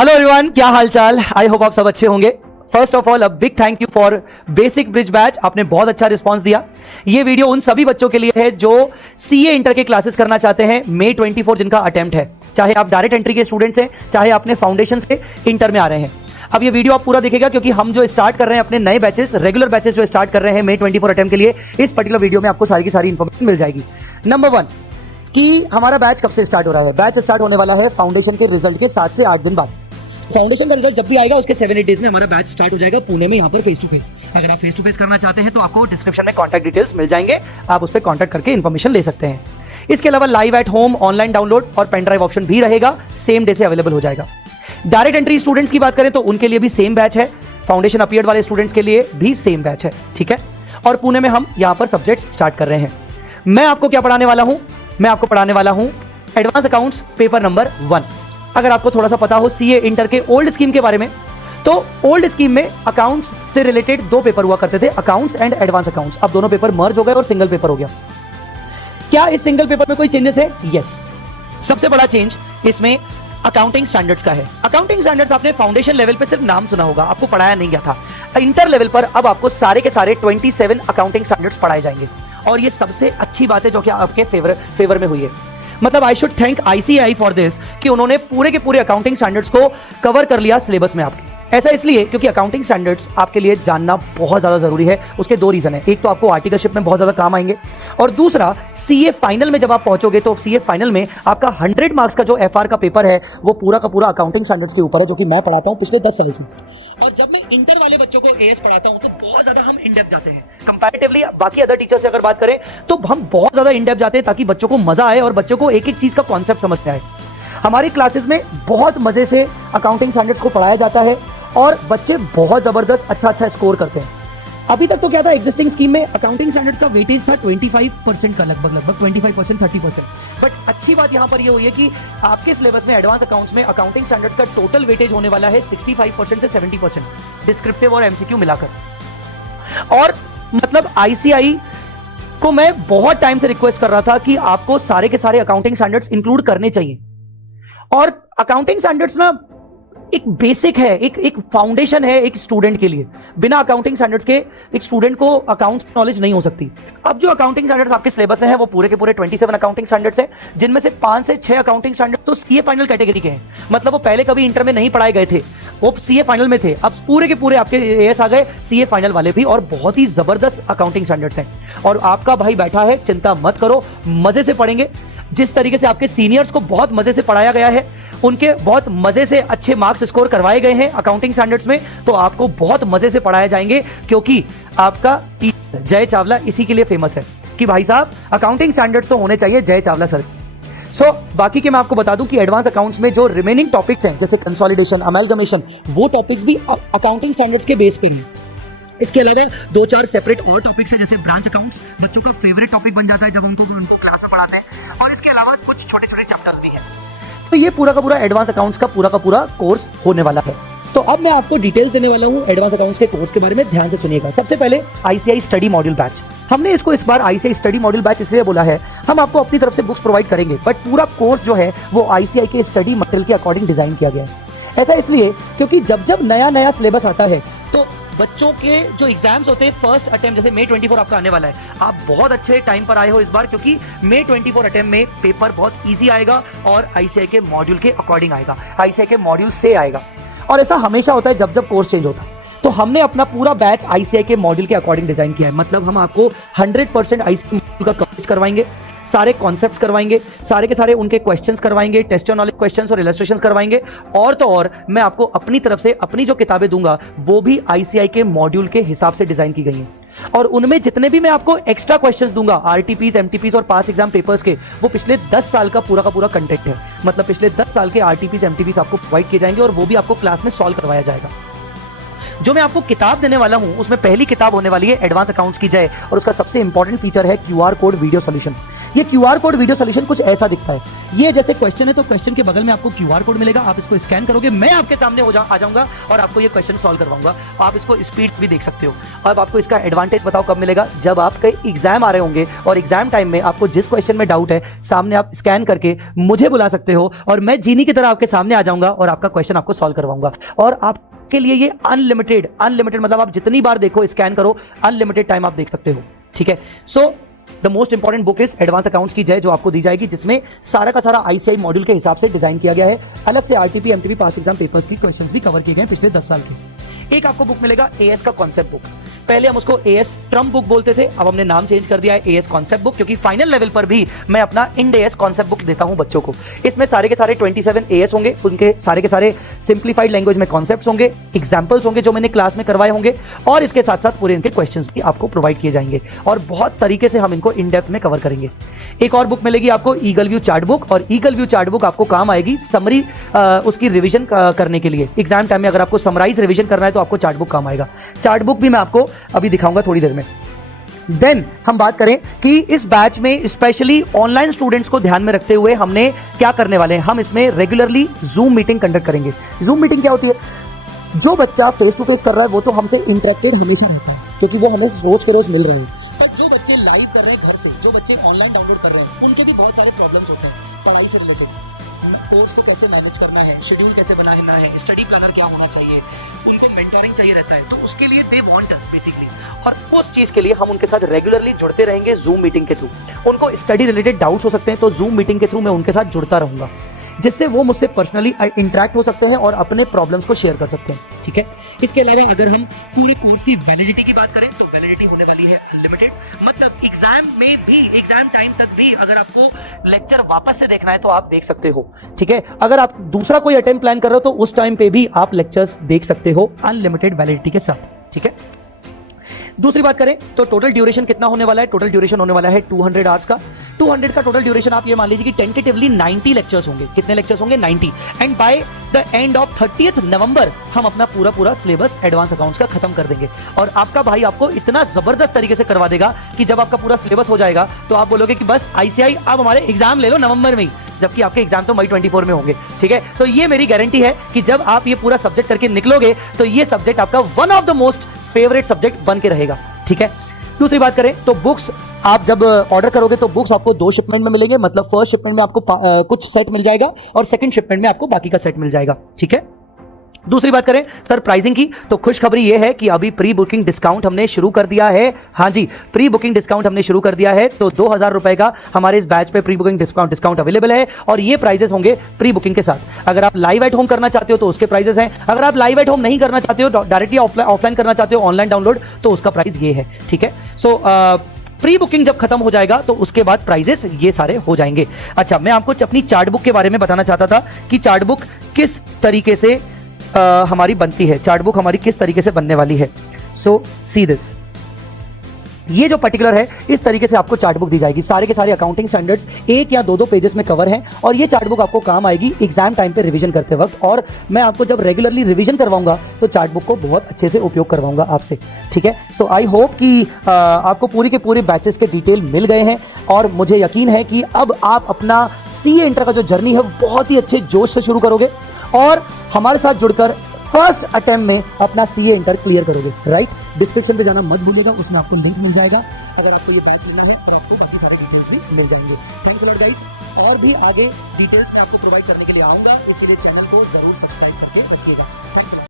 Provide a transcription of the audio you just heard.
Hello everyone, क्या हालचाल। I hope आप सब अच्छे होंगे। First of all a big thank you for basic bridge batch. आपने बहुत अच्छा रिस्पांस दिया। ये वीडियो उन सभी बच्चों के लिए है जो सीए इंटर के क्लासेस करना चाहते हैं, May 24 जिनका अटेम्प्ट है। चाहे आप डायरेक्ट एंट्री के स्टूडेंट्स हैं, चाहे आपने फाउंडेशन से इंटर में आ रहे हैं। अब ये वीडियो आप पूरा देखिएगा क्योंकि हम जो स्टार्ट कर रहे हैं अपने नए बैचेस, रेगुलर बैचेस जो स्टार्ट कर रहे हैं May 24 अटेम्प्ट के लिए, इस पर्टिकुलर वीडियो में आपको सारी की सारी इंफॉर्मेशन मिल जाएगी। नंबर 1 कि हमारा बैच कब से स्टार्ट हो रहा है। बैच स्टार्ट होने वाला है फाउंडेशन के रिजल्ट के 7 से 8 दिन बाद। फाउंडेशन का रिजल्ट जब भी आएगा उसके 7-8 डेज में हमारा बैच स्टार्ट हो जाएगा पुणे में, यहाँ पर फेस टू फेस। अगर आप फेस टू फेस करना चाहते हैं तो आपको डिस्क्रिप्शन में कॉन्टैक्ट डिटेल्स मिल जाएंगे, आप उस पर कॉन्टैक्ट करके इन्फॉर्मेशन ले सकते हैं। इसके अलावा live at home, online download और पेन ड्राइव ऑप्शन भी रहेगा, सेम डे से अवेलेबल हो जाएगा। डायरेक्ट एंट्री स्टूडेंट्स की बात करें तो उनके लिए भी सेम बैच है, फाउंडेशन अपीयर्ड वाले स्टूडेंट्स के लिए भी सेम बैच है, ठीक है। और पुणे में हम यहाँ पर सब्जेक्ट स्टार्ट कर रहे हैं। मैं आपको क्या पढ़ाने वाला हूं, मैं आपको पढ़ाने वाला हूं एडवांस अकाउंट्स पेपर नंबर 1। अगर आपको थोड़ा सा पता हो सीए इंटर के ओल्ड स्कीम के बारे में, तो ओल्ड स्कीम में अकाउंट्स से रिलेटेड 2 पेपर हुआ करते थे, अकाउंट्स एंड एडवांस अकाउंट्स। अब दोनों पेपर मर्ज हो गए और सिंगल पेपर हो गया। क्या इस सिंगल पेपर में कोई चेंजेस है? यस। सबसे बड़ा चेंज इसमें अकाउंटिंग स्टैंडर्ड्स का है। अकाउंटिंग स्टैंडर्ड्स आपने फाउंडेशन लेवल पे सिर्फ नाम सुना होगा, आपको पढ़ाया नहीं गया था। इंटर लेवल पर अब आपको सारे के सारे 27 अकाउंटिंग स्टैंडर्ड्स पढ़ाए जाएंगे और ये सबसे अच्छी बात है जो कि आपके फेवर में हुई है। मतलब I should thank ICAI for this कि उन्होंने पूरे के पूरे अकाउंटिंग स्टैंडर्ड्स को कवर कर लिया सिलेबस में आपके। ऐसा इसलिए क्योंकि अकाउंटिंग स्टैंडर्ड्स आपके लिए जानना बहुत ज्यादा जरूरी है। उसके 2 रीजन है। एक तो आपको आर्टिकलशिप में बहुत ज्यादा काम आएंगे और दूसरा सीए फाइनल में जब आप पहुंचोगे तो सीए फाइनल में आपका 100 मार्क्स का जो एफआर का पेपर है वो पूरा का पूरा अकाउंटिंग स्टैंडर्ड्स के ऊपर है, जो कि मैं पढ़ाता हूं पिछले 10 साल से। और जब मैं इंटर वाले बच्चों को एएस पढ़ाता हूं तो बहुत ज्यादा हम इन डेप्थ जाते हैं कंपैरेटिवली बाकी अदर टीचर से अगर बात करें तो हम बहुत ज्यादा इन डेप्थ जाते हैं ताकि बच्चों को मजा आए और बच्चों को एक एक चीज का कॉन्सेप्ट समझ में आए। हमारी क्लासेस में बहुत मजे से अकाउंटिंग स्टैंडर्ड्स को पढ़ाया जाता है और बच्चे बहुत जबरदस्त अच्छा स्कोर करते हैं। अभी तक तो क्या था, एग्जिस्टिंग स्कीम में अकाउंटिंग स्टैंडर्ड्स का वेटेज था 25% का, लगभग 25% 30%। बट अच्छी बात यहां पर ये हुई है कि आपके सिलेबस में एडवांस अकाउंट्स में अकाउंटिंग स्टैंडर्ड्स का टोटल वेटेज होने वाला है 65% से 70% डिस्क्रिप्टिव और एमसीक्यू मिलाकर। और मतलब आईसीआई को मैं बहुत टाइम से रिक्वेस्ट कर रहा था कि आपको सारे के सारे अकाउंटिंग स्टैंडर्ड्स इंक्लूड करने चाहिए। और अकाउंटिंग स्टैंडर्ड्स ना एक बेसिक है, एक फाउंडेशन है एक स्टूडेंट के लिए। बिना अकाउंटिंग स्टैंडर्ड्स के एक स्टूडेंट को अकाउंट्स नॉलेज नहीं हो सकती। अब जो अकाउंटिंग स्टैंडर्ड्स आपके सिलेबस में है वो पूरे के पूरे 27 अकाउंटिंग स्टैंडर्ड्स हैं, जिनमें से 5 से 6 अकाउंटिंग स्टैंडर्ड्स तो सीए फाइनल कैटेगरी के हैं। मतलब वो पहले कभी इंटर में नहीं पढ़ाए गए थे, वो सीए फाइनल में थे। अब पूरे के पूरे आपके एएस आ गए सीए फाइनल वाले भी, और बहुत ही जबरदस्त अकाउंटिंग स्टैंडर्ड्स हैं। और आपका भाई बैठा है, चिंता मत करो, मजे से पढ़ेंगे। जिस तरीके से आपके सीनियर्स को बहुत मजे से पढ़ाया गया है, उनके बहुत मजे से अच्छे मार्क्स स्कोर करवाए गए हैं अकाउंटिंग स्टैंडर्ड्स में, तो आपको बहुत मजे से पढ़ाए जाएंगे क्योंकि आपका टीचर जय चावला इसी के लिए फेमस है कि भाई साहब अकाउंटिंग स्टैंडर्ड्स तो होने चाहिए जय चावला सर। बाकी के मैं आपको बता दूं कि एडवांस अकाउंट्स में जो रिमेनिंग टॉपिक्स हैं जैसे कंसोलिडेशन, अमेलगमेशन, वो टॉपिक्स भी अकाउंटिंग स्टैंडर्ड्स के बेस पे हैं। इसके अलावा 2-4 सेपरेट और टॉपिक्स हैं जैसे ब्रांच अकाउंट्स, बच्चों का फेवरेट टॉपिक बन जाता है जब उनको क्लास में पढ़ाते हैं। और इसके अलावा कुछ छोटे छोटे चैप्टर्स भी हैं। तो ये पूरा का पूरा एडवांस अकाउंट्स का पूरा कोर्स होने वाला है। तो अब मैं आपको डिटेल्स देने वाला हूं एडवांस अकाउंट्स के कोर्स के बारे में, ध्यान से सुनिएगा। सबसे पहले आईसीआई स्टडी मॉड्यूल बैच। हमने इसको इस बार आईसीआई स्टडी मॉड्यूल बैच इसलिए बोला है, हम आपको अपनी तरफ से बुक्स प्रोवाइड करेंगे बट पूरा कोर्स जो है वो आईसीआई के स्टडी मटेरियल के अकॉर्डिंग डिजाइन किया गया है। ऐसा इसलिए क्योंकि जब नया सिलेबस आता है तो बच्चों के जो एग्जाम्स होते हैं फर्स्ट अटेम्प्ट, जैसे May 24 आपका आने वाला है, आप बहुत अच्छे टाइम पर आए हो इस बार क्योंकि May 24 अटेम्प्ट में पेपर बहुत इजी आएगा और आईसीआई के मॉड्यूल के अकॉर्डिंग आएगा, आईसीआई के मॉड्यूल से आएगा। और ऐसा हमेशा होता है जब कोर्स चेंज होता है। तो हमने अपना पूरा बैच आईसीआई के मॉड्यूल के अकॉर्डिंग डिजाइन किया है। मतलब हम आपको 100% आईसीआई मॉड्यूल का कवरेज करवाएंगे, सारे कॉन्सेप्ट्स करवाएंगे, सारे के सारे उनके क्वेश्चंस करवाएंगे, टेस्ट नॉलेज क्वेश्चंस और इलस्ट्रेशंस करवाएंगे। और तो और मैं आपको अपनी तरफ से अपनी जो किताबें दूंगा वो भी आईसीआई के मॉड्यूल के हिसाब से डिजाइन की गई हैं। और उनमें जितने भी मैं आपको एक्स्ट्रा क्वेश्चंस दूंगा आरटीपीस, एमटीपीस और पास एग्जाम पेपर्स के, वो पिछले 10 साल का पूरा कंटेंट है। मतलब पिछले 10 साल के आरटीपीस, एमटीपीस आपको प्रोवाइड किए जाएंगे और वो भी आपको क्लास में सॉल्व करवाया जाएगा। जो मैं आपको किताब देने वाला हूं उसमें पहली किताब होने वाली है एडवांस अकाउंट्स की जय, और उसका सबसे इंपॉर्टेंट फीचर है क्यूआर कोड वीडियो सॉल्यूशन। ये QR कोड वीडियो सॉल्यूशन कुछ ऐसा दिखता है। ये जैसे क्वेश्चन है तो क्वेश्चन के बगल में आपको QR कोड मिलेगा, आप इसको स्कैन करोगे, मैं आपके सामने आ जाऊंगा और आपको ये क्वेश्चन सॉल्व करवाऊंगा। आप इसको स्पीड भी देख सकते हो। अब आपको इसका एडवांटेज बताओ कब मिलेगा, जब आपके एग्जाम आ रहे होंगे और एग्जाम टाइम में आपको जिस क्वेश्चन में डाउट है सामने आप स्कैन करके मुझे बुला सकते हो और मैं जीनी की तरह आपके सामने आ जाऊंगा और आपका क्वेश्चन आपको सॉल्व करवाऊंगा। और आपके लिए ये अनलिमिटेड मतलब आप जितनी बार देखो, स्कैन करो, अनलिमिटेड टाइम आप देख सकते हो। ठीक है, so the most important book is advance accounts की जय, जो आपको दी जाएगी, जिसमें सारा का सारा ICAI मॉड्यूल के हिसाब से डिजाइन किया गया है। अलग से RTP MTP पास एग्जाम पेपर्स की क्वेश्चंस भी कवर किए गए पिछले 10 साल के। एक आपको बुक मिलेगा AS का कॉन्सेप्ट बुक। पहले हम उसको AS ट्रम्प बुक बोलते थे, अब हमने नाम चेंज कर दिया है AS कॉन्सेप्ट बुक, क्योंकि फाइनल लेवल पर भी मैं अपना इंड AS कॉन्सेप्ट बुक देता हूं बच्चों को। इसमें सारे के सारे 27 AS होंगे, उनके सारे के सारे सिंप्लीफाइड लैंग्वेज में कॉन्सेप्ट्स होंगे, एग्जाम्पल्स होंगे जो मैंने क्लास में करवाए होंगे, और इसके साथ साथ पूरे इनके क्वेश्चंस भी आपको प्रोवाइड किए जाएंगे और बहुत तरीके से हम इनको इन डेप्थ में कवर करेंगे। एक और बुक मिलेगी आपको ईगल व्यू चार्ट बुक, और ईगल व्यू चार्ट बुक आपको काम आएगी समरी उसकी रिवीजन करने के लिए। एग्जाम टाइम में अगर आपको समराइज रिवीजन करना है तो आपको चार्ट बुक काम आएगा। चार्ट बुक भी मैं आपको अभी दिखाऊंगा थोड़ी देर में। देन हम बात करें कि इस बैच में स्पेशली ऑनलाइन स्टूडेंट्स को ध्यान में रखते हुए हमने क्या करने वाले हैं, हम इसमें रेगुलरली जूम मीटिंग कंडक्ट करेंगे। जूम मीटिंग क्या होती है, जो बच्चा फेस टू फेस कर रहा है वो तो हमसे इंटरेक्टेड हमेशा रहता है, क्योंकि वो हमें रोज के रोज मिल रहे हैं। पर जो बच्चे लाइव कर रहे हैं घर से, जो बच्चे ऑनलाइन डाउनलोड कर रहे हैं, उनके भी बहुत सारे प्रॉब्लम्स होते हैं पढ़ाई से रिलेटेड। कोर्स को कैसे मैनेज करना है, शेड्यूल कैसे बनाना है, स्टडी प्लानर क्या होना चाहिए, उनको मेंटोरिंग चाहिए रहता है, तो उसके लिए दे वांट अस बेसिकली। और उस चीज के लिए हम उनके साथ रेगुलरली जुड़ते रहेंगे जूम मीटिंग के थ्रू। उनको स्टडी रिलेटेड डाउट्स हो सकते हैं तो जूम मीटिंग के थ्रू मैं उनके साथ जुड़ता रहूंगा, जिससे वो मुझसे पर्सनली इंटरेक्ट हो सकते हैं और अपने प्रॉब्लम्स को शेयर कर सकते हैं। ठीक है, इसके अलावा अगर हम पूरे कोर्स की वैलिडिटी की बात करें तो वैलिडिटी होने वाली है अनलिमिटेड, मतलब एग्जाम में भी, एग्जाम टाइम तक भी अगर आपको लेक्चर वापस से देखना है तो आप देख सकते हो। ठीक है, अगर आप दूसरा कोई अटेम्प्ट प्लान कर रहे हो तो उस टाइम पे भी आप लेक्चर्स देख सकते हो अनलिमिटेड वैलिडिटी के साथ। ठीक है, दूसरी बात करें तो टोटल ड्यूरेशन कितना होने वाला है, टोटल ड्यूरेशन होने वाला है 200 आवर्स का। 200 का टोटल ड्यूरेशन आप ये मान लीजिए कि टेंटेटिवली 90 लेक्चर्स होंगे। कितने लेक्चर्स होंगे, 90। And by the end of 30th नवंबर हम अपना पूरा सिलेबस एडवांस अकाउंट्स का खत्म कर देंगे। और आपका भाई आपको इतना जबरदस्त तरीके से करवा देगा कि जब आपका पूरा सिलेबस हो जाएगा तो आप बोलोगे कि बस ICAI अब हमारे एग्जाम ले लो नवंबर में ही, जबकि आपके एग्जाम तो मई 24 में होंगे। ठीक है, तो ये मेरी गारंटी है कि जब आप ये पूरा सब्जेक्ट करके निकलोगे तो ये सब्जेक्ट आपका one of the most favourite subject बन के रहेगा। ठीक है, दूसरी बात करें तो बुक्स आप जब ऑर्डर करोगे तो बुक्स आपको 2 शिपमेंट में मिलेंगे, मतलब फर्स्ट शिपमेंट में आपको कुछ सेट मिल जाएगा और सेकंड शिपमेंट में आपको बाकी का सेट मिल जाएगा। ठीक है, दूसरी बात करें सर प्राइसिंग की, तो खुशखबरी यह है कि अभी प्री बुकिंग डिस्काउंट हमने शुरू कर दिया है। हाँ जी, प्री बुकिंग डिस्काउंट हमने शुरू कर दिया है, तो 2000 रुपए का हमारे इस बैच पे प्री बुकिंग डिस्काउंट अवेलेबल है और ये प्राइजेस होंगे प्री बुकिंग के साथ। अगर आप लाइव एट होम करना चाहते हो तो उसके प्राइजेस हैं, अगर आप लाइव एट होम नहीं करना चाहते हो, डायरेक्टली ऑफलाइन करना चाहते हो, ऑनलाइन डाउनलोड, तो उसका प्राइस ये है। ठीक है, सो प्री बुकिंग जब खत्म हो जाएगा तो उसके बाद प्राइजेस ये सारे हो जाएंगे। अच्छा, मैं आपको अपनी चार्ट बुक के बारे में बताना चाहता था कि चार्ट बुक किस तरीके से हमारी बनती है, चार्ट बुक हमारी किस तरीके से बनने वाली है। सो सी दिस, ये जो पर्टिकुलर है इस तरीके से आपको चार्ट बुक दी जाएगी। सारे के सारे अकाउंटिंग स्टैंडर्ड्स 1 या 2 पेजेस में कवर हैं और ये चार्ट बुक आपको काम आएगी एग्जाम टाइम पे रिवीजन करते वक्त, और मैं आपको जब रेगुलरली रिवीजन करवाऊंगा तो चार्ट बुक को बहुत अच्छे से उपयोग करवाऊंगा आपसे। ठीक है, सो आई होप कि आपको पूरी के पूरे बैचेस के डिटेल मिल गए हैं और मुझे यकीन है कि अब आप अपना CA इंटर का जो जर्नी है बहुत ही अच्छे जोश से शुरू करोगे और हमारे साथ जुड़कर फर्स्ट अटेम्प्ट में अपना CA इंटर क्लियर करोगे। राइट, डिस्क्रिप्शन पे जाना मत भूलिएगा, उसमें आपको लिंक मिल जाएगा। अगर आपको ये बैच लेना है तो आपको बाकी सारे डिटेल्स भी मिल जाएंगे। थैंक्स अ लॉट गाइस, और भी आगे डिटेल्स मैं आपको प्रोवाइड करने के लिए आऊंगा, इसीलिए चैनल को जरूर सब्सक्राइब करके रखिएगा। Thank you.